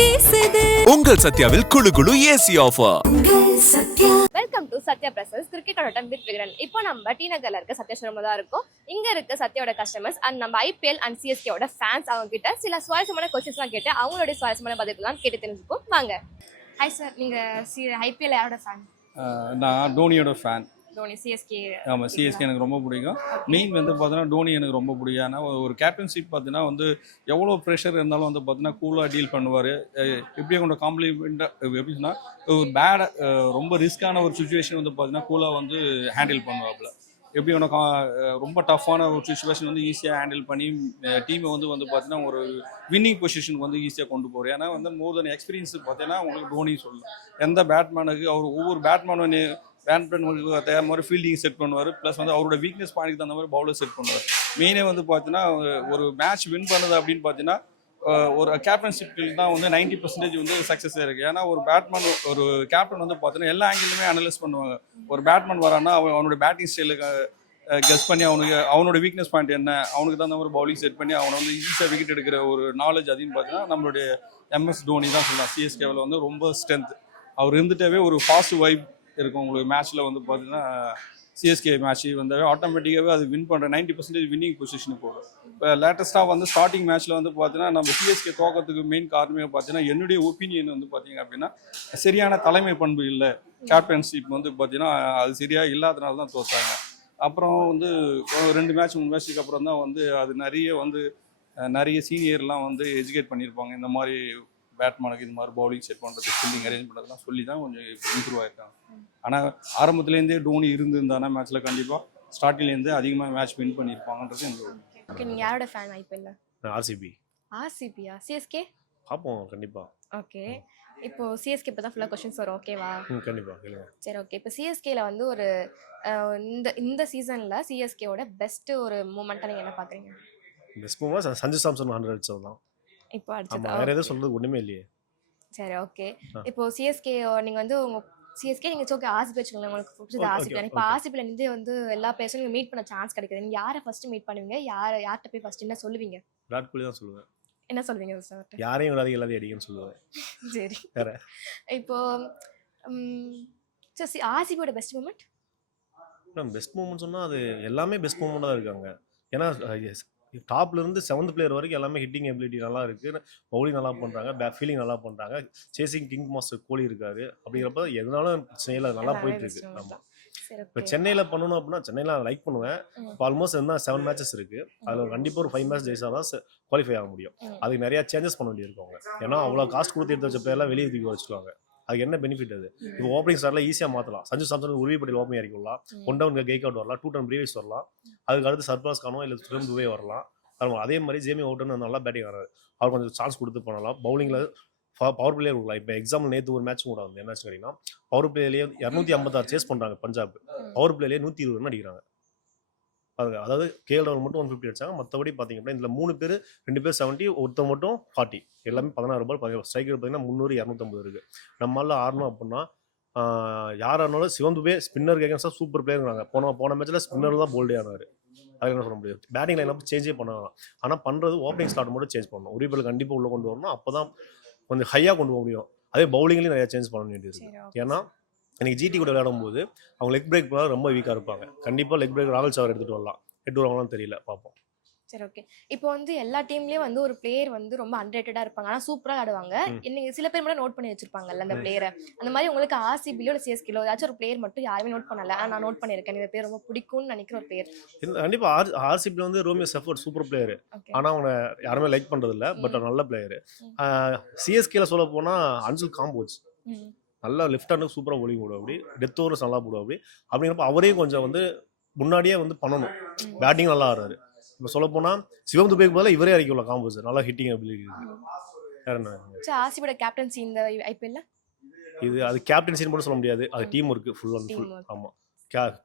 வீசுது. உங்கள் சத்யாவில் குளு குளு AC offer. Welcome to Sathya presents cricket with Vikatan. இப்போ நம்ம டி நகர்ல இருக்க சத்யா ஷோரூம்ல தான் இருக்கோம். இங்க இருக்க சத்யாவோட கஸ்டமர்ஸ் அண்ட் நம்ம ஐபிஎல் அண்ட் சிஎஸ்கேவோட ஃபேன்ஸ் அவங்க கிட்ட சில சுவாரஸ்யமான கொஸ்டின்ஸ்லாம் கேட்டு அவங்களுடைய சுவாரஸ்யமான பதில்கள்லாம் கேட்டு தெரிஞ்சுப்போம். வாங்க. ஹாய் சார், நீங்க ஐபிஎல் யாரோட ஃபேன்? நான் டோனியோட ஃபேன். தோனி, சிஎஸ்கே. ஆமாம், சிஎஸ்கே எனக்கு ரொம்ப பிடிக்கும். மெயின் வந்து பார்த்தீங்கன்னா டோனி எனக்கு ரொம்ப பிடிக்கும். ஏன்னா ஒரு கேப்டன்ஷிப் பார்த்தீங்கன்னா வந்து எவ்வளோ ப்ரெஷர் இருந்தாலும் வந்து பார்த்தீங்கன்னா கூலாக டீல் பண்ணுவார். எப்படியே கொண்ட காம்ப்ளிமெண்ட்டாக எப்படி சொன்னால் ஒரு ரொம்ப ரிஸ்க்கான ஒரு சுச்சுவேஷன் வந்து பார்த்தீங்கன்னா கூலாக வந்து ஹேண்டில் பண்ணுவாப்புல. எப்படி ஒன்று ரொம்ப டஃப்பான ஒரு சுச்சுவேஷன் வந்து ஈஸியாக ஹேண்டில் பண்ணி டீமை வந்து பார்த்தீங்கன்னா ஒரு வின்னிங் பொசிஷனுக்கு வந்து ஈஸியாக கொண்டு போகிறார். ஏன்னா வந்து மோர் தென் எக்ஸ்பீரியன்ஸ் பார்த்தீங்கன்னா உங்களுக்கு டோனி சொல்லலாம். எந்த பேட்மேனுக்கு அவர் ஒவ்வொரு பேட்மேனும் பேட்மேனுக்கு தயார் மாதிரி ஃபீல்டிங் செட் பண்ணுவார். ப்ளஸ் வந்து அவரோட வீக்னஸ் பாயிண்ட்க்கு தகுந்த மாதிரி பவுலர் செட் பண்ணுவார். மெயினே வந்து பார்த்தீங்கன்னா ஒரு மேட்ச் வின் பண்ணுது அப்படின்னு பார்த்தீங்கன்னா ஒரு கேப்டன்ஷிப்பில் தான் வந்து 90% வந்து சக்ஸஸ் இருக்குது. ஏன்னா ஒரு கேப்டன் வந்து பார்த்தீங்கன்னா எல்லா ஆங்கிலுமே அனலைஸ் பண்ணுவாங்க. ஒரு பேட்மேன் வரான்னா அவனோட பேட்டிங் ஸ்டைலுக்கு கெஸ் பண்ணி அவனோட வீக்னஸ் பாயிண்ட் என்ன, அவனுக்கு தகுந்த மாதிரி பவுலிங் செட் பண்ணி அவனை வந்து ஈஸியாக விக்கெட் எடுக்கிற ஒரு நாலேஜ் அதின்னு பார்த்தீங்கன்னா நம்மளுடைய எம்எஸ் தோனி தான் சொல்லலாம். சிஎஸ்கேவில் வந்து ரொம்ப ஸ்ட்ரென்த். அவர் இருந்துட்டாவே ஒரு பாசிட்டிவ் வைப் இருக்கும். உங்களுக்கு மேட்ச்சில் வந்து பார்த்தீங்கன்னா சிஎஸ்கே மேட்ச் வந்தாவே ஆட்டோமேட்டிக்காகவே அது வின் பண்ணுற 90% வின்னிங் பொசிஷனுக்கு போகும். இப்போ லேட்டஸ்ட்டாக வந்து ஸ்டார்டிங் மேட்ச்சில் வந்து பார்த்தீங்கன்னா நம்ம சிஎஸ்கே தோக்கத்துக்கு மெயின் காரணமே பார்த்தீங்கன்னா என்னுடைய ஒப்பீனியன் வந்து பார்த்தீங்க அப்படின்னா சரியான தலைமை பண்பு இல்லை. கேப்டன்ஷிப் வந்து பார்த்தீங்கன்னா அது சரியாக இல்லாதனால தான் தோற்றாங்க. அப்புறம் வந்து 2 மேட்ச் 3 மேட்ச்சுக்கு அப்புறம் தான் வந்து அது நிறைய சீனியர்லாம் வந்து எஜுகேட் பண்ணியிருப்பாங்க. இந்த மாதிரி பேட்மேனுக்கு இது மாதிரி பவுலிங் செட் பண்ணுறது, ஃபீல்டிங் அரேஞ்ச் பண்ணுறதுலாம் சொல்லி தான் கொஞ்சம் இம்ப்ரூவ் ஆகிருக்காங்க. ஆனால் ஆரம்பத்துலேருந்தே டோனி இருந்திருந்தானா மேட்ச்சில் கண்டிப்பாக ஸ்டார்டிங்லேருந்தே அதிகமாக மேட்ச் வின் பண்ணியிருப்பாங்கன்றது எனக்கு. ஓகே, நீங்கள் யாரோட ஃபேன் ஐபிஎல்ல? ஆர்சிபி. ஆர்சிபியா? சிஎஸ்கே பார்ப்போம் கண்டிப்பாக. ஓகே, இப்போ சிஎஸ்கே இப்போ தான் ஃபுல்லாக கொஸ்டின்ஸ் வரும். ஓகேவா? கண்டிப்பாக கேளுங்க. சரி, ஓகே. இப்போ சிஎஸ்கேல வந்து ஒரு இந்த சீசனில் சிஎஸ்கேவோட பெஸ்ட் ஒரு மூமெண்ட்டாக நீங்கள் என்ன பார்க்குறீங்க? பெஸ்ட் மூவ்மெண்ட் சஞ்சு சாம்சன் 100 அடிச்சது தான். இப்போ அடிச்சது வேற எதுவும் சொல்றது ஒண்ணுமே இல்லையே. சரி, ஓகே. இப்போ சிஎஸ்கே நீங்க வந்து உங்க சிஎஸ்கே நீங்க ஓகே ஆர்சிபி வச்சுக்கோங்க. உங்களுக்கு பிடிச்சது ஆர்சிபி. இப்போ ஆர்சிபில இருந்து வந்து எல்லா பிளேயர்ஸும் நீங்க மீட் பண்ண சான்ஸ் கிடைக்குது. நீங்க யாரை ஃபர்ஸ்ட் மீட் பண்ணுவீங்க? யார்கிட்ட போய் ஃபர்ஸ்ட் என்ன சொல்லுவீங்க? விராட் கோலி தான் சொல்லுவேன். என்ன சொல்வீங்க சார்? யாரையும் விடாதீங்க, எல்லாத்தையும் அடிக்கன்னு சொல்லுவேன். சரி, வேற இப்போ சரி, ஆர்சிபியோட பெஸ்ட் மூமெண்ட்? பெஸ்ட் மூமெண்ட் சொன்னா அது எல்லாமே பெஸ்ட் மூமெண்டா தான் இருக்காங்க. ஏன்னா டாப்ல இருந்து 7th பிளேயர் வரைக்கும் எல்லாமே ஹிட்டிங் எபிலிட்டி நல்லா இருக்கு, பவுலிங் நல்லா பண்றாங்க, ஃபீல்டிங் நல்லா பண்றாங்க, சேசிங் கிங் மாஸ்டர் கோலி இருக்காரு. அப்படிங்கிறப்ப எதனாலும் சென்னையில நல்லா போயிட்டு இருக்கு. ஆமா, இப்போ சென்னையில பண்ணணும் அப்படின்னா சென்னையில லைக் பண்ணுவேன். இப்போ ஆல்மோஸ்ட் என்ன 7 மேட்சஸ் இருக்கு. அதுல கண்டிப்பா ஒரு 5 மேட்ச் ஜெயிச்சாதான் குவாலிஃபை ஆக முடியும். அதுக்கு நிறைய சேஞ்சஸ் பண்ண வேண்டியிருக்காங்க. ஏன்னா அவ்வளவு காஸ்ட் கொடுத்து எடுத்து வச்ச பிளேயர்லாம் வெளியே தூக்கி வச்சுருவாங்க. அதுக்கு என்ன பெனிஃபிட்? அது இப்போ ஓப்பனிங் ஸ்டார்ல ஈஸியாக மாற்றலாம். சஞ்சு சாம்சன் உருவி பட்டியல் ஓப்பனிங் இறக்கிடலாம், 1 டவுன் கெய்க் அவுட் வரலாம், 2 டவுன் பிரீவியஸ் வரலாம், அதுக்கு அடுத்து சர்ப்ராஸ் கானோ இல்லை சுரம் துவே வரலாம். அதே மாதிரி ஜேமி அவுட்னு நல்லா பேட்டிங் ஆனார். அவர் கொஞ்சம் சான்ஸ் கொடுத்து பண்ணலாம். பவுலிங்கில் பவர் பிளேயர் கொடுக்கலாம். இப்போ எக்ஸாம்பிள் நேற்று ஒரு மேட்ச் கூட வந்து என்னாச்சு கேட்டிங்கன்னா பவர் பிளேலேயே 256 சேஸ் பண்ணுறாங்க பஞ்சாப். பவர் பிளேலேயே 120 ரன் அடிக்கிறாங்க. அதாவது கேஎல் ராகுல் மட்டும் 150 அடிச்சாங்க. மற்றபடி பார்த்தீங்க அப்படின்னா இதில் 3 பேர், 2 பேர் 70, ஒருத்தர் மட்டும் 40. எல்லாமே 16 பால். ஸ்ட்ரைக்கர் பார்த்தீங்கன்னா 300, 250 இருக்குது. நம்மளால ஆடணும் அப்படின்னா யார் ஆனாலும் சிவந்துபே ஸ்பின்னர் கேட்கணும். சூப்பர் பிளேயருங்கிறாங்க. போன மேட்ச்சில் ஸ்பின்னர் தான் போல்டே ஆனார். அது என்ன சொல்ல முடியாது. பேட்டிங் லைன் சேஞ்சே பண்ணலாம். ஆனால் பண்ணுறது ஓப்பனிங் ஸ்டார்ட் மட்டும் சேஞ்ச் பண்ணணும். ஒரு பேர் கண்டிப்பாக உள்ளே கொண்டு வரணும். அப்போ தான் கொஞ்சம் ஹையாக கொண்டு போக முடியும். அதே பவுலிங்லேயும் நிறையா சேஞ்ச் பண்ண வேண்டியது. ஏன்னா எனக்கு ஜிடி கூட விளையாடும் போது அவங்க லெக் பிரேக் பண்ணால் ரொம்ப வீக்காக இருப்பாங்க. கண்டிப்பாக லெக் பிரேக் ராகுல் சாவர் எடுத்துகிட்டு வரலாம். எட்டு வருவாங்களான்னு தெரியல, பார்ப்போம். சரி, ஓகே. இப்போ வந்து எல்லா டீம்லயும் வந்து ஒரு பிளேயர் வந்து ரொம்ப அண்டர்ரேட்டடா இருப்பாங்க, ஆனா சூப்பரா ஆடுவாங்க. இன்னைக்கு சில பேர் மட்டும் நோட் பண்ணி வச்சிருப்பாங்கல்ல அந்த பிளேயரை. அந்த மாதிரி உங்களுக்கு ஆர்சிபிலோ இல்லை சிஎஸ்கேலோ ஏதாச்சும் ஒரு பிளேயர் மட்டும் யாருமே நோட் பண்ணல, ஆனா நான் நோட் பண்ணியிருக்கேன், இந்த பேர் ரொம்ப பிடிக்கும்னு நினைக்கிற ஒரு பிளேயர்? கண்டிப்பாக ஆர்சிபியில் வந்து ரோமியோ செஃபர்ட் சூப்பர் பிளேயர். ஆனால் அவங்க யாருமே லைக் பண்ணுறது இல்லை. பட் நல்ல பிளேயர். சிஎஸ்கேல சொல்ல போனால் அன்சுல் காம்போஜ் நல்லா லெஃப்ட் ஹேண்டுக்கு சூப்பராக bowling போடுவோம். அப்படி டெத் ஓவர்ஸ் நல்லா போடுவோம். அப்படிங்கிறப்ப அவரையும் கொஞ்சம் வந்து முன்னாடியே வந்து பண்ணணும். பேட்டிங் நல்லா ஆடுறாரு. இப்போ சொல்ல போனால் சிவம் துபேக்கு பதிலாக இவரே இறக்கிவிடலாம். காம்போஸ் நல்லா ஹிட்டிங் அபிலிட்டி இருக்கு. வேற என்ன? ஆர்சிபியோட கேப்டன்சி இந்த ஐபிஎல்ல அது கேப்டன்சின்னு மட்டும் சொல்ல முடியாது. அது team work full and full. ஆமாம்,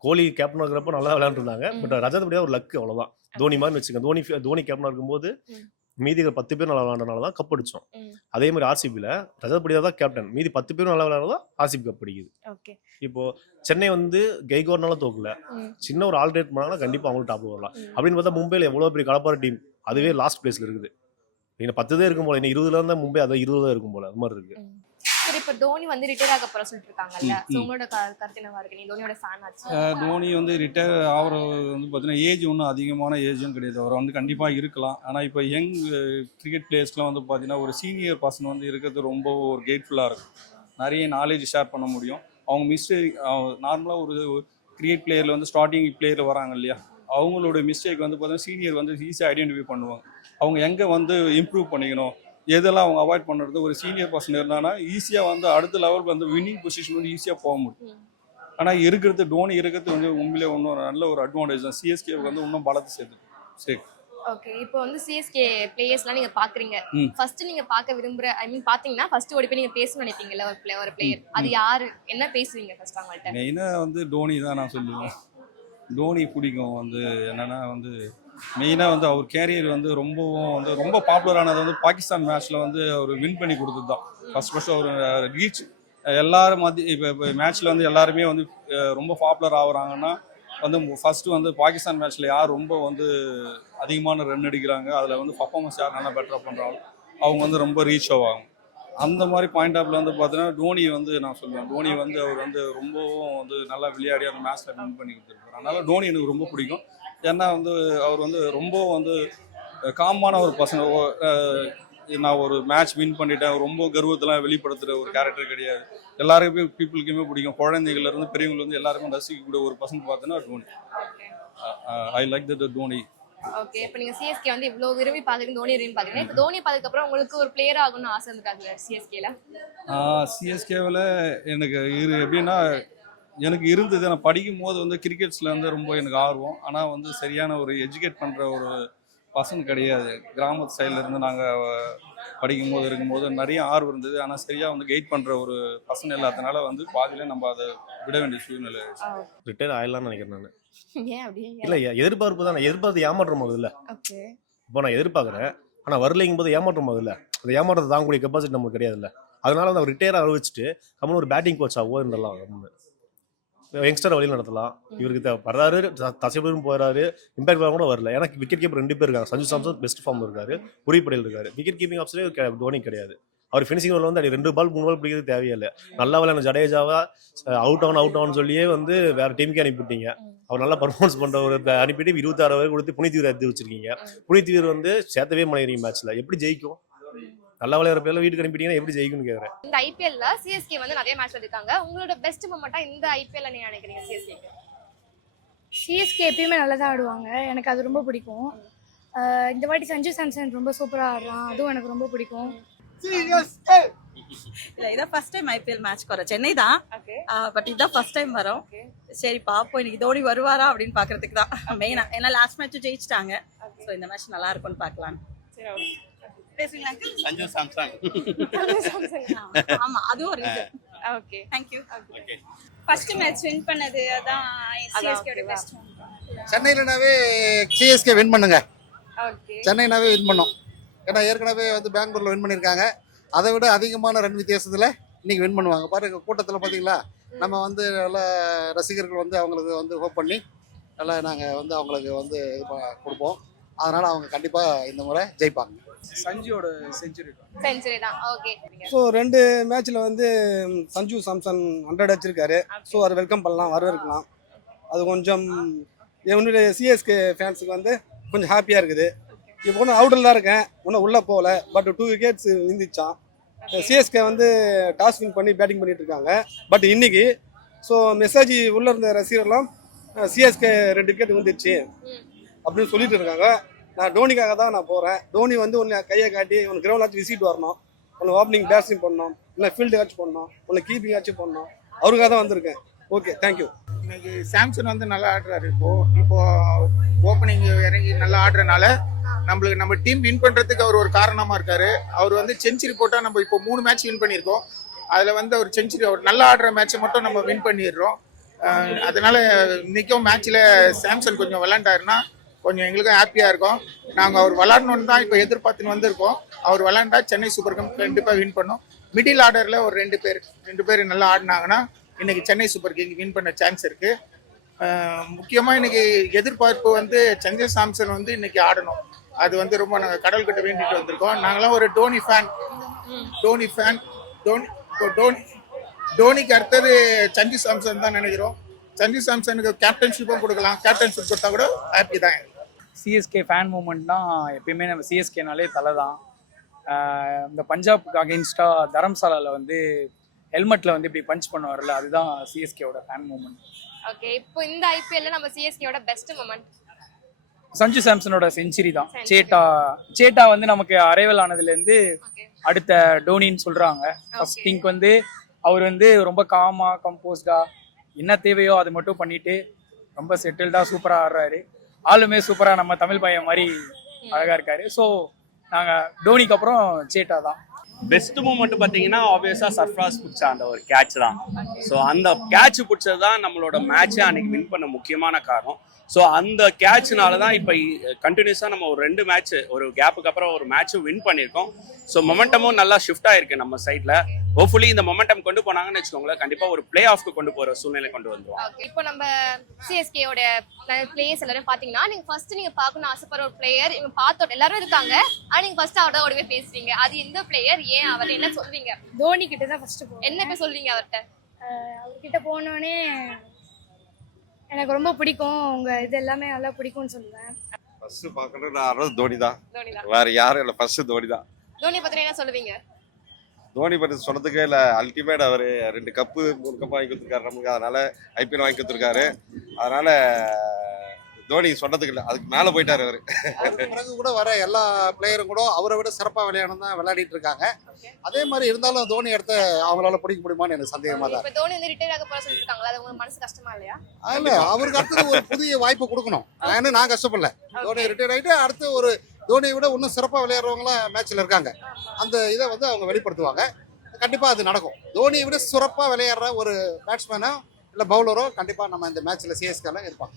கோலி கேப்டன் இருக்கிறப்ப நல்லா விளையாண்டுருந்தாங்க. பட் ரஜத் படியா ஒரு லக், அவ்வளோதான். தோனி மாதிரி வச்சுக்கோங்க. தோனி கேப்டனாக இருக்கும்போது மீதி 10 பேர் நல்லா விளையாண்டனால தான் கப் அடிச்சோம். அதே மாதிரி ஆர்சிபியில் ரஜத் படியா தான் கேப்டன். மீதி 10 பேரும் நல்லா விளையாடுறதா ஆர்சிபி கப் அடிக்குது. இப்போ சென்னை வந்து கெய்கோர்னால தோக்கல, சின்ன ஒரு ஆல்ரேட் பண்ணாலும் கண்டிப்பாக அவங்களும் டாப் வரலாம். அப்படின்னு பார்த்தா மும்பையில் எவ்வளோ பெரிய கலப்பார டீம், அதுவே லாஸ்ட் பிளேஸ்ல இருக்குது. இன்னும் 10 தான் இருக்கும் போல, இன்னும் 20ல இருந்தால் மும்பை அதை 20 தான் இருக்கும் போல, அது மாதிரி இருக்கு. சரி, இப்போ தோனி வந்து ரிட்டையர் ஆக போற சொல்லிட்டு இருக்காங்கல்ல, சோ உங்களோட கருத்து என்னவா இருக்கு? நீங்க தோனியோட ஃபேன் ஆச்சு. தோனி வந்து ரிட்டையர் ஆகிற வந்து பார்த்தீங்கன்னா ஏஜ் ஒன்றும் அதிகமான ஏஜும் கிடையாது. அவர் வந்து கண்டிப்பாக இருக்கலாம். ஆனால் இப்போ யங் கிரிக்கெட் பிளேயர்ஸ்லாம் வந்து பார்த்தீங்கன்னா ஒரு சீனியர் பர்சன் வந்து இருக்கிறது ரொம்ப ஒரு கேட்ஃபுல்லாக இருக்கும். நிறைய நாலேஜ் ஷேர் பண்ண முடியும். அவங்க மிஸ்டேக் நார்மலாக ஒரு கிரிக்கெட் பிளேயரில் வந்து ஸ்டார்டிங் பிளேயர் வராங்க இல்லையா, அவங்களோட மிஸ்டேக் வந்து பார்த்தீங்கன்னா சீனியர் வந்து ஈஸியாக ஐடென்டிஃபை பண்ணுவாங்க. அவங்க எங்கே வந்து இம்ப்ரூவ் பண்ணிக்கணும், எதெல்லாம் அவங்க அவாய்ட் பண்ணுறது, ஒரு சீனியர் பர்சன் இருந்தாங்கன்னா ஈஸியாக வந்து அடுத்த லெவலுக்கு வந்து வின்னிங் பொசிஷன் வந்து ஈஸியாக போக முடியும். ஆனால் தோனி இருக்கிறது வந்து உண்மையிலே இன்னும் நல்ல ஒரு அட்வான்டேஜ் தான். சிஎஸ்கே வந்து இன்னும் பலத்தை சேர்த்து. ஓகே, இப்போ வந்து சிஎஸ்கே பிளேயர்ஸ்லாம் நீங்க பாக்குறீங்க, ஃபர்ஸ்ட் நீங்க பார்க்க விரும்புற, ஐ மீன் பாத்தீங்கன்னா ஃபர்ஸ்ட் ஓடி போய் நீங்க பேசணும்னு நினைப்பீங்கல்ல ஒரு பிளேயர், அது யாரு, என்ன பேசுவீங்க ஃபர்ஸ்ட் அவங்கள்ட்ட? மெயினாக வந்து டோனி தான் நான் சொல்லுவேன். டோனி பிடிக்கும். வந்து என்னென்னா வந்து மெயினாக வந்து அவர் கேரியர் வந்து ரொம்ப பாப்புலரானது வந்து பாகிஸ்தான் மேட்ச்சில் வந்து அவர் வின் பண்ணி கொடுத்தது தான். ஃபர்ஸ்ட் அவர் ரீச் எல்லாரும் இப்போ மேட்ச்சில் வந்து எல்லாருமே வந்து ரொம்ப பாப்புலர் ஆகுறாங்கன்னா வந்து ஃபர்ஸ்ட் வந்து பாகிஸ்தான் மேட்ச்சில் யார் ரொம்ப வந்து அதிகமான ரன் அடிக்கிறாங்க, அதில் வந்து பர்ஃபார்மன்ஸ் யார் நல்லா பெட்டராக பண்ணுறாங்க, அவங்க வந்து ரொம்ப ரீச் ஆவாங்க. அந்த மாதிரி பாயிண்ட் ஆஃப்ல வந்து பார்த்தீங்கன்னா டோனி வந்து நான் சொல்லுவேன். டோனி வந்து அவர் வந்து ரொம்பவும் வந்து நல்லா விளையாடி அந்த மேட்ச்சில் வின் பண்ணி கொடுத்துருக்காரு. அதனால டோனி எனக்கு ரொம்ப பிடிக்கும். ஏன்னா வந்து அவர் வந்து ரொம்ப வந்து காமான ஒரு பர்சன். நான் ஒரு மேட்ச் வின் பண்ணிட்டேன் ரொம்ப கர்வத்தெல்லாம் வெளிப்படுத்துகிற ஒரு கேரக்டர் கிடையாது. எல்லாருக்குமே பீப்புளுக்குமே பிடிக்கும். குழந்தைகள்லேருந்து பெரியவங்கலேருந்து எல்லாருக்கும் ரசிக்கக்கூடிய ஒரு பர்சன் பார்த்தீங்கன்னா Dhoni. I like the Dhoni. Okay, இப்போ நீங்க சிஎஸ்கே வந்து இவ்வளவு விரும்பி பாக்குறீங்க, தோனி விரும்பி பாக்குறீங்க. இப்போ தோனி பார்த்ததுக்கு அப்புறம் உங்களுக்கு ஒரு பிளேயர் ஆகணும்னு ஆசை இருக்காங்க சிஎஸ்கேல? சிஎஸ்கேவில் எனக்கு எப்படின்னா எனக்கு இருந்தது. நான் படிக்கும் போது வந்து கிரிக்கெட்ஸில் வந்து ரொம்ப எனக்கு ஆர்வம். ஆனால் வந்து சரியான ஒரு எஜுகேட் பண்ணுற ஒரு பசங்க கிடையாது. கிராமத்து சைடில் இருந்து நாங்கள் இருக்கும்போது நிறைய ஆர்வம் இருந்தது. ஆனால் சரியாக வந்து கைட் பண்ணுற ஒரு பசங்க இல்லாதனால வந்து பாதியில நம்ம அதை விட வேண்டிய சூழ்நிலை. ரிட்டையர் ஆயிடலாம்னு நினைக்கிறேன் நான். ஏன் அப்படி? இல்லை, எதிர்பார்ப்பு தான். எதிர்பார்த்து ஏமாற்றம் ஆகுதுல்ல. இப்போ நான் எதிர்பார்க்குறேன், ஆனால் வரலைங்கும் போது ஏமாற்றம் ஆகுதுல்ல. அந்த ஏமாற்றத்தை தாங்கக்கூடிய கெப்பாசிட்டி நமக்கு கிடையாதுல்ல. அதனால வந்து அவர் ரிட்டையர் அறிவிச்சிட்டு நம்மளும் ஒரு பேட்டிங் கோச் ஆகவோ இருந்துடலாம். யங்ஸ்டர் வழியில் நடத்தலாம். இவருக்கு வர்றாரு, தசைபெரும் போயிடறாரு, இம்பாக்ட் கூட வரல. ஏன்னா விக்கெட் கீப்பர் 2 பேர் இருக்காங்க. சஞ்சு சாம்சன் பெஸ்ட் ஃபார்ம் இருக்காரு, உரி படேல் இருக்காரு. விக்கெட் கீப்பிங் ஆப்ஷனே தோனி கிடையாது. அவர் ஃபினிஷிங் வந்து 2 பால் 3 பால் பிடிக்கிறது தேவையில்லை. நல்லா விளையாட ஜடேஜாவா அவுட் ஆன் சொல்லியே வந்து வேற டீமுக்கே அனுப்பிவிட்டீங்க. அவர் நல்லா பர்ஃபார்மன்ஸ் பண்ற ஒரு அனுப்பிட்டு 26 வரை கொடுத்து புனித் வீரர் எடுத்து வச்சிருக்கீங்க. புனித் வீரர் வந்து சேர்த்தவே மாட்டேங்கிறீங்க. மேட்ச்ல எப்படி ஜெயிக்கும்? நல்லா விளையாடுற பேர்ல வீட்டுக்கு அனுப்பிட்டீங்கன்னா எப்படி ஜெயிக்கும்னு கேக்குறேன். இந்த ஐபிஎல்ல சிஎஸ்கே வந்து நிறைய மேட்ச் வந்திருக்காங்க. உங்களோட பெஸ்ட் மொமெண்டா இந்த ஐபிஎல்ல நீங்க நினைக்கிறீங்க சிஎஸ்கேக்கு? சிஎஸ்கே எப்பயுமே நல்லா தான் ஆடுவாங்க, எனக்கு அது ரொம்ப பிடிக்கும். இந்த வாட்டி சஞ்சு சாம்சன் ரொம்ப சூப்பராக ஆடுறான், அதுவும் எனக்கு ரொம்ப பிடிக்கும். இல்லை, இதான் ஃபர்ஸ்ட் டைம் ஐபிஎல் மேட்ச் வரோம். சென்னை தான், பட் இதுதான் ஃபர்ஸ்ட் டைம் வரோம். சரி பார்ப்போம், இன்னைக்கு தோனி வருவாரா அப்படின்னு பார்க்கறதுக்கு தான் மெயினா. ஏன்னா லாஸ்ட் மேட்ச் ஜெயிச்சிட்டாங்க, ஸோ இந்த மேட்ச் நல்லா இருக்கும்னு பார்க்கலாம். சஞ்சு சாம்சன். ஆமா, அதுவும் ஒரு reason. Okay, thank you. First match win பண்ணது அதான் சிஎஸ்கேவோட பெஸ்ட். சென்னையிலனாவே சிஎஸ்கே வின் பண்ணுங்க. ஓகே, சென்னைனாவே வின் பண்ணோம். ஏன்னா ஏற்கனவே வந்து பெங்களூர்ல வின் பண்ணியிருக்காங்க. அதை விட அதிகமான ரன் வித்தியாசத்தில் இன்னைக்கு வின் பண்ணுவாங்க. பாருங்க கூட்டத்தில் பார்த்தீங்களா, நம்ம வந்து நல்ல ரசிகர்கள் வந்து அவங்களுக்கு வந்து ஹோப் பண்ணி நல்லா நாங்கள் வந்து அவங்களுக்கு வந்து இது கொடுப்போம். அதனால அவங்க கண்டிப்பாக இந்த முறை ஜெயிப்பாங்க. சஞ்சுவோட செஞ்சுரி தான். ஓகே, ஸோ 2 மேட்ச்ல வந்து சஞ்சு சாம்சன் 100 அடிச்சிருக்காரு. ஸோ அதை வெல்கம் பண்ணலாம், வரவேற்கலாம். அது கொஞ்சம் என்னுடைய சிஎஸ்கே ஃபேன்ஸுக்கு வந்து கொஞ்சம் ஹாப்பியாக இருக்குது. இப்போ ஒன்றும் அவுட்டில் தான் இருக்கேன், ஒன்றும் உள்ளே போகல. பட் 2 விக்கெட்ஸ் விழுந்துச்சான். சிஎஸ்கே வந்து டாஸ் வின் பண்ணி பேட்டிங் பண்ணிட்டு இருக்காங்க. பட் இன்னைக்கு ஸோ மெசேஜ் உள்ள இருந்த ரசிகர்லாம் சிஎஸ்கே 2 விக்கெட் விழுந்துச்சு அப்படின்னு சொல்லிட்டு இருக்காங்க. நான் டோனிக்காக தான் நான் போகிறேன். டோனி வந்து ஒன்று கையை காட்டி ஒன்று கிரவுண்ட் ஆச்சு விசிட் வரணும், ஒன்று ஓப்பனிங் பேட்ஸிங் பண்ணணும், இல்லை ஃபீல்டு ஆச்சு பண்ணணும், ஒன்று கீப்பிங் ஆச்சு பண்ணணும். அவருக்காக தான் வந்திருக்கேன். Okay, thank you. இன்னைக்கு சாம்சன் வந்து நல்லா ஆடுறாரு. இப்போ ஓப்பனிங் இறங்கி நல்லா ஆடுறதுனால நம்ம டீம் வின் பண்றதுக்கு அவர் ஒரு காரணமா இருக்காரு. அவர் வந்து செஞ்சுரி போட்டா நம்ம இப்போ 3 மேட்ச் வின் பண்ணியிருக்கோம். அதுல வந்து அவர் செஞ்சுரி, அவர் நல்லா ஆடுற மேட்சை மட்டும் நம்ம வின் பண்ணிடுறோம். அதனால இன்னைக்கும் மேட்ச்ல சாம்சன் கொஞ்சம் விளையாண்டாருன்னா கொஞ்சம் எங்களுக்கும் ஹாப்பியா இருக்கும். நாங்கள் அவர் விளையாடணும்னு தான் இப்போ எதிர்பார்த்துன்னு வந்திருக்கோம். அவர் விளையாண்டா சென்னை சூப்பர் கிங்ஸ் கண்டிப்பாக வின் பண்ணும். மிடில் ஆர்டரில் ஒரு 2 பேர் நல்லா ஆடினாங்கன்னா இன்னைக்கு சென்னை சூப்பர் கிங் வின் பண்ண சான்ஸ் இருக்கு. முக்கியமாக இன்னைக்கு எதிர்பார்ப்பு வந்து சஞ்சு சாம்சன் வந்து இன்னைக்கு ஆடணும். அது வந்து ரொம்ப நாங்கள் கடவுள்கிட்ட வேண்டிட்டு வந்திருக்கோம். நாங்களாம் ஒரு டோனி ஃபேன். டோனிக்கு அடுத்தது சஞ்சு சாம்சன் தான் நினைக்கிறோம். சஞ்சு சாம்சனுக்கு கேப்டன்ஷிப்பும் கொடுக்கலாம். கேப்டன்ஷிப் கொடுத்தா கூட ஹாப்பி தான். சிஎஸ்கே ஃபேன் மூமெண்ட்னா எப்பயுமே நம்ம சிஎஸ்கேனாலே தலை தான். இந்த பஞ்சாப்க்கு அகெயின்ஸ்டாக தரம்சாலாவில் வந்து ஹெல்மெட்டில் வந்து இப்படி பஞ்ச் பண்ணுவார்ல, அதுதான் சிஎஸ்கேவோட ஃபேன் மூமெண்ட். ஓகே, இப்போ இந்த ஐபிஎல்ல நம்ம சிஎஸ்கேவோட பெஸ்ட் மொமெண்ட் சஞ்சு சாம்சனோட செஞ்சுரி தான். சேட்டா வந்து நமக்கு அரைவல் ஆனதுலேருந்து அடுத்த டோனின்னு சொல்கிறாங்க. ஃபர்ஸ்ட் திங்க் வந்து அவர் வந்து ரொம்ப காமாக கம்போஸ்டாக என்ன தேவையோ அது மட்டும் பண்ணிட்டு ரொம்ப செட்டில்டாக சூப்பராக ஆடுறாரு. ஆளுமே சூப்பராக நம்ம தமிழ் பையன் மாதிரி அழகாக இருக்காரு. ஸோ நாங்கள் டோனிக்கு அப்புறம் சேட்டா தான். பெஸ்ட் மூமெண்ட் பார்த்தீங்கன்னா ஆப்வியஸாக சர்ஃப்ராஸ் பிடிச்ச அந்த ஒரு கேட்ச் தான். ஸோ அந்த கேட்ச் பிடிச்சது தான் நம்மளோட மேட்சை அன்னைக்கு வின் பண்ண முக்கியமான காரணம். ஸோ அந்த கேட்ச்னால தான் இப்போ கண்டினியூஸாக நம்ம ஒரு 2 மேட்ச் ஒரு கேப்புக்கு அப்புறம் ஒரு மேட்சும் வின் பண்ணியிருக்கோம். ஸோ மொமெண்டமும் நல்லா ஷிஃப்ட் ஆயிருக்கு நம்ம சைடில். ஹோப்ஃபுல்லி இந்த மொமெண்டம் கொண்டு போனாங்கன்னு வச்சுக்கோங்களேன், கண்டிப்பாக ஒரு பிளே ஆஃப்க்கு கொண்டு போகிற சூழ்நிலை கொண்டு வந்துருவோம். இப்போ நம்ம சிஎஸ்கேயோட பிளேயர்ஸ் எல்லாரும் பார்த்தீங்கன்னா நீங்கள் ஃபர்ஸ்ட் நீங்கள் பார்க்கணும்னு ஆசைப்படுற ஒரு பிளேயர் இவங்க பார்த்தோம் எல்லாரும் இருக்காங்க. ஆனால் நீங்கள் ஃபர்ஸ்ட் அவரோடவே பேசுறீங்க. அது எந்த பிளேயர், ஏன் அவர், என்ன சொல்வீங்க? தோனி கிட்ட தான் ஃபர்ஸ்ட் போவோம். என்ன போய் சொல்வீங்க அவர்கிட்ட? அவர்கிட்ட போனோடனே எனக்கு ரொம்ப பிடிக்கும், உங்க இது எல்லாமே நல்லா பிடிக்கும்னு சொல்லுவேன். ஃபர்ஸ்ட் பார்க்கணும் நான் தோனி தான். தோனி தான். வேற யாரும் இல்லை, ஃபர்ஸ்ட் தோனி தான். தோனி பத்தி என்ன சொல்லுவீங்க? தோனி பற்றி சொன்னதுக்கே இல்லை, அல்டிமேட். அவர் 2 கப்பு 3 கப்பு வாங்கி கொடுத்துருக்காரு நமக்கு. அதனால ஐபிஎல் வாங்கி கொடுத்துருக்காரு. அதனால தோனி சொன்னதுக்கு இல்லை, அதுக்கு மேலே போயிட்டாரு அவர். பிறகு கூட வர எல்லா பிளேயரும் கூட அவரை விட சிறப்பாக விளையாடணும் தான் விளையாடிட்டு இருக்காங்க. அதே மாதிரி இருந்தாலும் தோனி இடத்த அவங்களால பிடிக்க முடியுமான்னு எனக்கு சந்தேகமா தான். இப்போ தோனி வந்து ரிட்டையர் ஆக போற சொல்லிருக்காங்களா, அது உங்களுக்கு மனசு கஷ்டமா இல்லையா? இல்ல, அவருக்கு அடுத்தது ஒரு புதிய வாய்ப்பு கொடுக்கணும். நான் கஷ்டப்படல. தோனி ரிட்டையர் ஆகிட்டு அடுத்து ஒரு தோனியை விட இன்னும் சிறப்பாக விளையாடுறவங்களாம் மேட்ச்ல இருக்காங்க. அந்த இதை வந்து அவங்க வெளிப்படுத்துவாங்க. கண்டிப்பா அது நடக்கும். தோனியை விட சிறப்பாக விளையாடுற ஒரு பேட்ஸ்மேனோ இல்லை பவுலரோ கண்டிப்பா நம்ம இந்த மேட்ச்ல சிஎஸ்கேல இருப்பாங்க.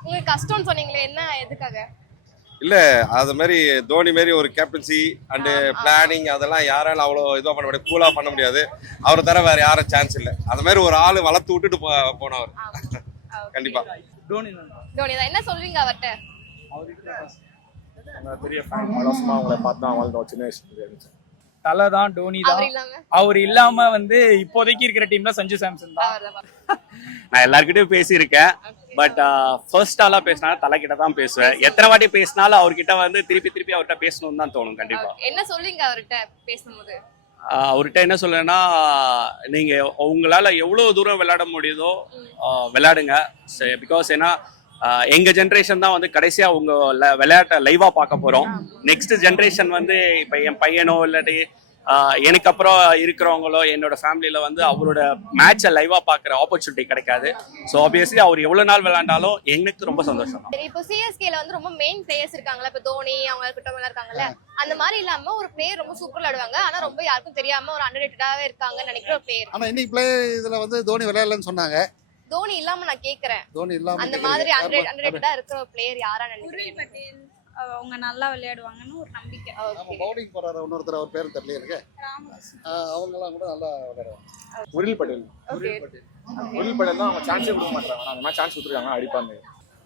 உங்களுக்கு கஷ்டம்னு சொன்னீங்களே, என்ன எதுக்காக? இல்ல, அது மாதிரி தோனி மாதிரி ஒரு கேப்டன்சி அண்ட் பிளானிங் அதெல்லாம் யாராலும் அவ்வளோ இதுவாக பண்ண முடியாது, கூலா பண்ண முடியாது. அவரை தர வேற யாரும் சான்ஸ் இல்லை. அது மாதிரி ஒரு ஆள் வளர்த்து விட்டுட்டு போனவர் கண்டிப்பா டோனி தான். என்ன சொல்றீங்க அவர்கிட்ட? பெரிய ஃபேன். அவங்களை பார்த்தா அவங்களுக்கு சின்ன வயசு தலை தான், டோனி தான். அவர் இல்லாம வந்து இப்போதைக்கு இருக்கிற டீம்ல சஞ்சு சாம்சன் தான். நான் எல்லார்கிட்டயும் பேசியிருக்கேன். பட் ஃபர்ஸ்ட் ஆளா பேசினா தலைக்கிட்ட தான் பேசுவேன். எத்தனை வாட்டி பேசினாலும் அவர்கிட்ட வந்து திருப்பி அவர்கிட்ட பேசணும்னு தான் தோணும். கண்டிப்பா. என்ன சொல்றீங்க அவர்கிட்ட பேசும்போது? அவர்கிட்ட என்ன சொல்லுன்னா, நீங்க உங்களால எவ்வளவு தூரம் விளையாட முடியுதோ விளையாடுங்க. பிகாஸ் ஏன்னா எங்க ஜென்ரேஷன் தான் வந்து கடைசியா உங்க விளையாட்டை லைவா பார்க்க போறோம். நெக்ஸ்ட் ஜென்ரேஷன் வந்து இப்ப என் பையனோ இல்லாட்டி எனக்கு அப்புறம் இருக்கிறவங்களோ என்னோட ஃபேமிலியில வந்து அவரோட மேட்சை லைவா பாக்குற ஆப்பர்ச்சுனிட்டி கிடைக்காது. ஸோ ஆப்வியஸ்லி அவர் எவ்வளவு நாள் விளையாண்டாலும் எனக்கு ரொம்ப சந்தோஷம் தான். இப்போ சிஎஸ்கேல வந்து ரொம்ப மெயின் பிளேயர்ஸ் இருக்காங்களா, இப்போ தோனி அவங்க கிட்ட இருக்காங்கல்ல, அந்த மாதிரி இல்லாம ஒரு பிளேயர் ரொம்ப சூப்பரா விளையாடுவாங்க, ஆனா ரொம்ப யாருக்கும் தெரியாம ஒரு அண்டர்ரேட்டடாவே இருக்காங்கன்னு நினைக்கிற ஒரு பிளேயர். ஆனா இன்னைக்கு பிளேயர் இதுல வந்து தோனி விளையாடலன்னு சொன்னாங்க. தோனி இல்லாம நான் கேக்குறேன், தோனி இல்லாம அந்த மாதிரி அண்டர்ரேட்டடா இருக்கிற ஒரு பிளேயர் யாரா நினைக்கிறீங்க? அவங்க நல்லா விளையாடுவாங்கன்னு ஒரு நம்பிக்கை. பவுலிங் போறாரு இன்னொருத்தர், அவர் பேர் தெரியல இருக்கு. அவங்க எல்லாம் கூட நல்லா விளையாடுவாங்க. உரில் பட்டேல் தான் அவங்க சான்ஸே கொடுக்க மாட்டாங்க. அந்த மாதிரி சான்ஸ் கொடுத்துருக்காங்க, அடிப்பாங்க.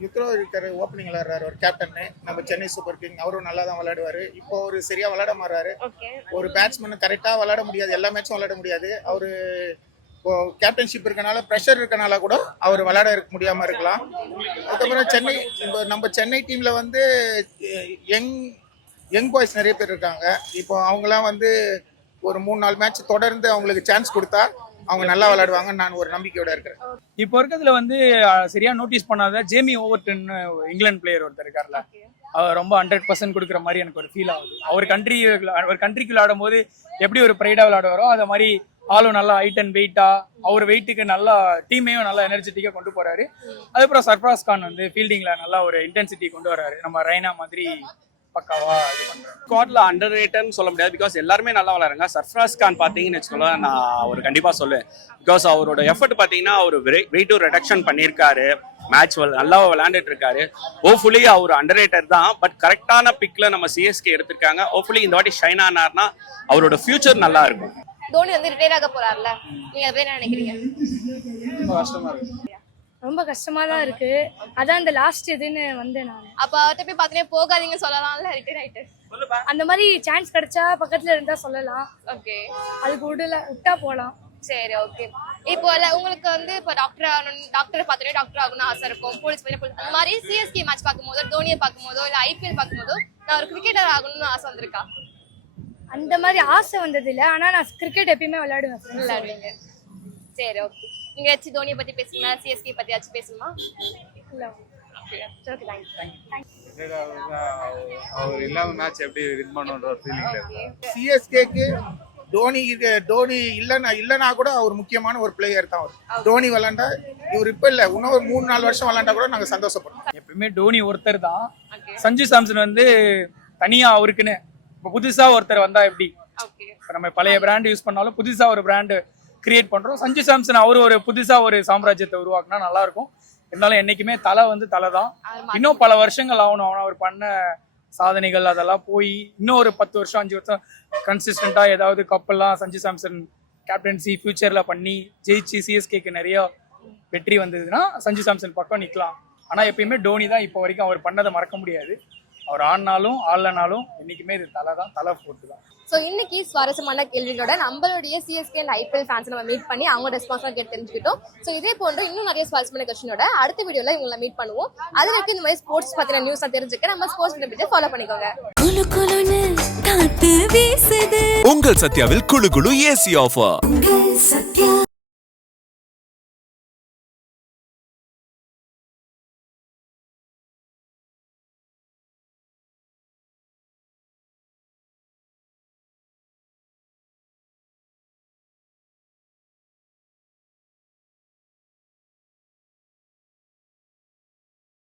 யுத்ரோ இருக்காரு, ஓப்பனிங் விளையாடுறாரு ஒரு கேப்டன். நம்ம சென்னை சூப்பர் கிங், அவரும் நல்லா தான் விளையாடுவாரு. இப்போ ஒரு சரியா விளையாட மாறாரு. ஒரு பேட்ஸ்மேன் கரெக்டா விளையாட முடியாது, எல்லா மேட்சும் விளையாட முடியாது. அவரு இப்போ கேப்டன்ஷிப் இருக்கனால ப்ரெஷர் இருக்கனால கூட அவர் விளையாட முடியாம இருக்கலாம். அதுக்கப்புறம் நம்ம சென்னை டீம்ல வந்து யங் பாய்ஸ் நிறைய பேர் இருக்காங்க. இப்போ அவங்களாம் வந்து ஒரு 3-4 மேட்ச் தொடர்ந்து அவங்களுக்கு சான்ஸ் கொடுத்தா அவங்க நல்லா விளையாடுவாங்கன்னு நான் ஒரு நம்பிக்கையோட இருக்கிறேன். இப்போ இருக்கிறதுல வந்து சரியா நோட்டீஸ் பண்ணாத ஜேமி ஓவர்டன் இங்கிலாந்து பிளேயர் ஒருத்தர் இருக்கார்ல, அவர் ரொம்ப 100% கொடுக்குற மாதிரி எனக்கு ஒரு ஃபீல் ஆகுது. அவர் கண்ட்ரிக்கு விளையாடும் போது எப்படி ஒரு ப்ரைடா விளையாடுவாரோ அதை மாதிரி ஆளும் நல்லா ஹைட் அண்ட் வெயிட்டா, அவர் வெயிட்டுக்கு நல்லா டீமையும் நல்லா எனர்ஜெட்டிக்கா கொண்டு போறாரு. அதுக்கப்புறம் சர்ஃப்ராஸ் கான் வந்து ஃபீல்டிங்ல நல்லா ஒரு இன்டென்சிட்டி கொண்டு வராரு. நம்ம ரெய்னா மாதிரி பக்காவா இது பண்றாரு. ஸ்குவாட்ல அண்டர் ரேட்டட்னு சொல்ல முடியாது, பிகாஸ் எல்லாருமே நல்லா விளையாடுறாங்க. சர்ஃப்ராஸ் கான் பாத்தீங்கன்னு வச்சுக்கோங்களேன், நான் அவர் கண்டிப்பா சொல்லுவேன். பிகாஸ் அவரோட எஃபர்ட் பாத்தீங்கன்னா அவர் வெயிட் ரெடக்ஷன் பண்ணியிருக்காரு, மேட்ச் நல்லா விளையாண்டுட்டு இருக்காரு. ஹோப்ஃபுல்லி அவர் அண்டர் ரேட்டட் தான், பட் கரெக்டான பிக்ல நம்ம சிஎஸ்கே எடுத்திருக்காங்க. ஹோப்ஃபுல்லி இந்த வாட்டி ஷைன் ஆனார்னா அவரோட ஃபியூச்சர் நல்லா இருக்கும். தோனி வந்து ரிட்டையர் ஆக போறாருல, நீங்க அதை என்ன நினைக்கிறீங்க? ரொம்ப கஷ்டமா இருக்கு. ரொம்ப கஷ்டமா தான் இருக்கு. அதான் இந்த லாஸ்ட் இதுன்னு வந்தேன் நான். அப்ப அவர்கிட்ட போய் பார்த்தீங்கன்னா போகாதீங்க சொல்லலாம்ல, ரிட்டையர் ஆயிட்டு. அந்த மாதிரி சான்ஸ் கிடைச்சா பக்கத்துல இருந்தா சொல்லலாம். ஓகே, அதுக்கு விட்டா போலாம். சரி, ஓகே. இப்போ உங்களுக்கு வந்து இப்போ டாக்டர் ஆகணும், டாக்டர் பார்த்துட்டு டாக்டர் ஆகணும்னு ஆசை இருக்கும், போலீஸ் அந்த மாதிரி சிஎஸ்கே மேட்ச் பார்க்கும்போதோ, தோனியை பார்க்கும்போதோ, இல்லை ஐபிஎல் பார்க்கும்போதோ நான் ஒரு கிரிக்கெட்டர் ஆகணும்னு ஆசை வந்திருக்கா? அந்த மாதிரி ஆசை வந்தது இல்லை. ஆனா நான் கிரிக்கெட் எப்பயுமே விளையாடுவேன். விளையாடுவீங்க, சரி, ஓகே. நீங்க ஏதாச்சும் தோனியை பத்தி பேசுங்க, சிஎஸ்கே பத்தி ஏதாச்சும் பேசணுமா? இல்லை. Okay, thank you. அவர் இல்லாம மேட்ச் எப்படி வின் பண்ணுன்ற ஒரு ஃபீலிங்ல இருக்கு. சிஎஸ்கேக்கு தோனி இல்லைன்னா கூட அவர் முக்கியமான ஒரு பிளேயர் தான். அவர் தோனி விளாண்டா இவர் இப்ப இல்ல, இன்னும் ஒரு 3-4 வருஷம் விளாண்டா கூட நாங்க சந்தோஷப்படுறோம். எப்பயுமே டோனி ஒருத்தர் தான். சஞ்சு சாம்சன் வந்து தனியா அவருக்குன்னு இப்போ புதுசா ஒருத்தர் வந்தா எப்படி, இப்போ நம்ம பழைய பிராண்ட் யூஸ் பண்ணாலும் புதுசா ஒரு பிராண்டு கிரியேட் பண்றோம். சஞ்சு சாம்சன் அவர் ஒரு புதுசா ஒரு சாம்ராஜ்யத்தை உருவாக்குனா நல்லா இருக்கும். இருந்தாலும் என்னைக்குமே தலை வந்து தலை தான். இன்னும் பல வருஷங்கள் ஆகணும் அவர் பண்ண சாதனைகள் அதெல்லாம் போய் இன்னும் ஒரு 10 வருஷம் 5 வருஷம் கன்சிஸ்டண்டா ஏதாவது கப்பெல்லாம் சஞ்சு சாம்சன் கேப்டன்சி ஃபியூச்சர்ல பண்ணி ஜெயிச்சு சிஎஸ்கேக்கு நிறைய வெற்றி வந்ததுன்னா சஞ்சு சாம்சன் பக்கம் நிற்கலாம். ஆனா எப்பயுமே டோனி தான் இப்போ வரைக்கும் அவர் பண்ணதை மறக்க முடியாது. அவர் ஆடினாலும் ஆடலனாலும் என்னைக்குமே இது தலை தான், தலை போட்டு தான். ஸோ இன்னைக்கு சுவாரஸ்யமான கேள்விகளோட நம்மளுடைய சிஎஸ்கே அண்ட் ஐபிஎல் ஃபேன்ஸ் நம்ம மீட் பண்ணி அவங்க ரெஸ்பான்ஸ்லாம் கேட்டு தெரிஞ்சுக்கிட்டோம். ஸோ இதே போன்று இன்னும் நிறைய சுவாரஸ்யமான கொஸ்டினோட அடுத்த வீடியோல இவங்களை மீட் பண்ணுவோம். அது வரைக்கும் இந்த மாதிரி ஸ்போர்ட்ஸ் பத்தின நியூஸ் தெரிஞ்சுக்க நம்ம ஸ்போர்ட்ஸ் பீட்டை ஃபாலோ பண்ணிக்கோங்க. உங்கள் சத்யாவில் குளு குளு ஏசி ஆஃபர்.